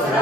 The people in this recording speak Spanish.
Dios.